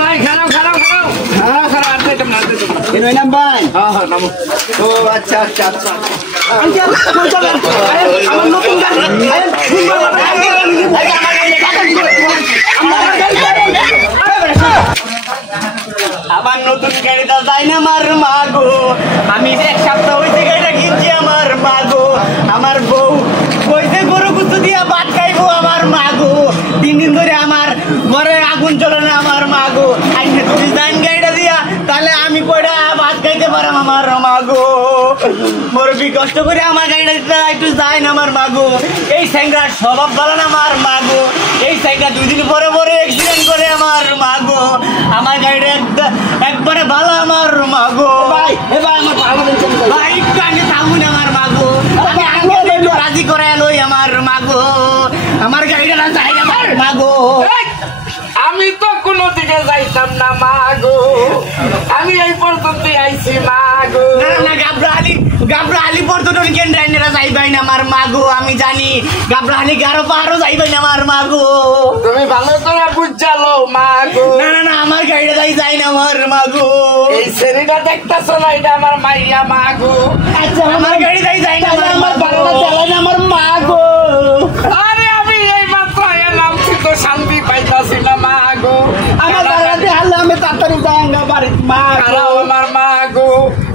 ভাই খারাপ খারাপ খারাপ হ্যাঁ খারাপ আনতে তো এই নাম ভাই হ্যাঁ হ্যাঁ নামো ও আচ্ছা আচ্ছা আচ্ছা আঙ্কেল কোন যাবেন আমার নতুন গাড়ি আমার নতুন গাড়িটা যাই না আমার মা গো আমি এক সপ্তাহ হইছে গাড়িটা কিনছি আমার মা গো আমার বউ কইছে গরু কুচু দিয়া ভাত খাইবো আমার মা গো 3 দিন ধরে আমার ঘরে আগুন জ্বলে না আমার মা গো আইনে তুমি যাইন গাড়িটা দিয়া তাহলে আমি কইরা ভাত খাইতে পারাম আমার মা গো মুরব্বি কষ্ট করে আমার গাড়িটা দিতে একটু যাই না আমার মা গো এই স্যাংরার স্বভাব ভালো না আমার মা গো এই স্যাংরা 2 দিন পরে পরে অ্যাক্সিডেন্ট করে আমার মা গো আমার গাড়িটা একবারে ভালো আমার মা গো ভাই এবার আমার ভালো দিন ভাই কানে থাকুন আমার মা গো আমি আগে রাজি করে লই আমার মা গো আমার গাড়িটা না যাই আমার মা গো আমি তো কোনো দিকে যাইতাম না মা গো আমি এই পর্যন্ত আইছি মা গো না গাবরা আলী পর্যটন কেন্দ্রে যাইবাই না আমার মা গো আমি জানি গাবরা আলী গারো পাহাড়ও যাইবাই না আমার মা গো তুমি ভালো করে বুঝালো মা গো না আমার গাড়িটা যাই না আমার মা গো এই শ্রেণীটা দেখতেছো না এটা আমার মাইয়া মা গো আচ্ছা আমার গাড়ি যাই না আমার বাংলা চালাই না আমার মা গো আরে আমি এই মাত্র এলাম তো শান্তি পাইতাছি না মা গো আমার বাড়িতে হালে আমি তাড়াতাড়ি যাঙ্গা বাড়িতে মা গো আমার মা গো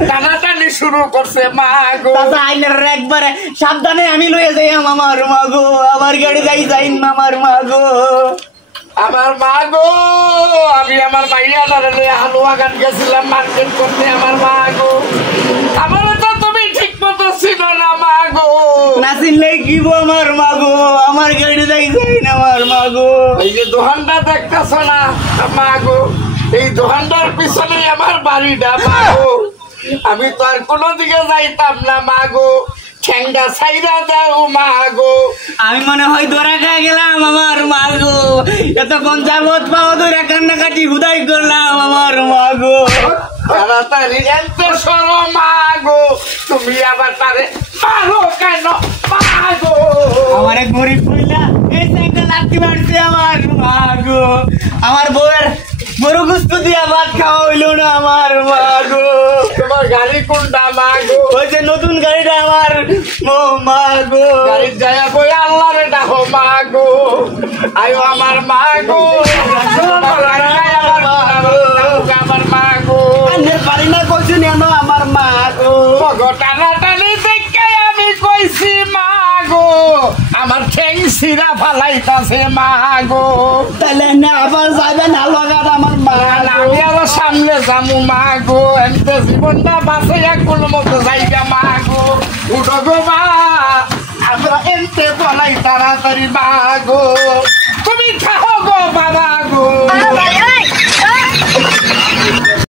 টানাটানি শুরু করছে মা গো দাদা আইনের একবারে সাবধানে আমি লয়ে যাই আমার মা গো আমার গাড়ি যাই আমার মা গো আমার মা গো আমি আমার মাইয়া দাঁড়ালে হালুয়া গান গেছিলাম মার্কেট করতে আমার মা গো আমার তো তুমি ঠিক মতো ছিল না মা গো না চিনলে কি আমার মা গো আমার গাড়ি যাই না আমার মা গো এই যে দোকানটা দেখতেছ না মা গো এই দোকানটার পিছনে আমার বাড়িটা মা গো আমি তো আর কোনো দিকে যাইতাম না মা গো ঠ্যাংটা ছাইরা দাও মা গো আমি মনে হয় ধরা খেয়ে গেলাম আমার মা গো এতক্ষণ যাবত পাওয়া ধরে কান্নাকাটি হুদাই করলাম আমার মা গো তাড়াতাড়ি এত সরো মা গো তুমি আবার তারে মারো কেন মা গো আমার এক গরিব মহিলা এই সাইকেল লাঠি মারছে আমার মা গো আমার বউয়ের গরু গুস্ত দিয়া ভাত খাওয়া হইলো না আমার মা গো তোমার গাড়ি কোনটা মা গো ওই যে নতুন গাড়িটা আমার মা গো গাড়ি যায় বই আল্লাহরে ডাকো মা গো আয়ো আমার মা গো আমার মা গো পারি না কইছি না আমার মা গো টানাটানি দেখে আমি কইছি মা গো আমার ঠেং সিরা ফালাইতাছে মা গো তাহলে না আবার যাবে না লাগাত আমার মা আমি আবার সামনে যাবো মা গো এমনি জীবনটা বাঁচে কোনো মতো যাইগা মা গো উঠো গো মা আমরা এমতে বলাই তাড়াতাড়ি মা গো